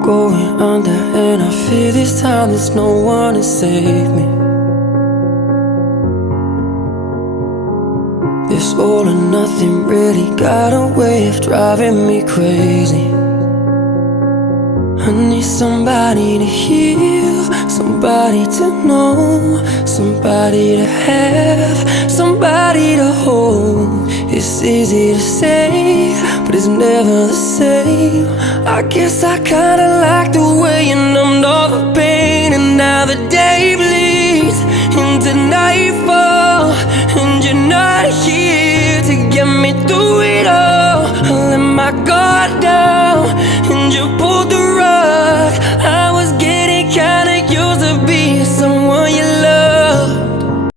going under, and I fear this time there's no one to save me. This all or nothing really got a way of driving me crazy. I need somebody to heal, somebody to know, somebody to have, somebody to hold. It's easy to say, but it's never the same. I guess I kinda like the way you numbed all the pain, and now the day bleeds into nightfall, and you're not here to get me through it all. I let my guard down,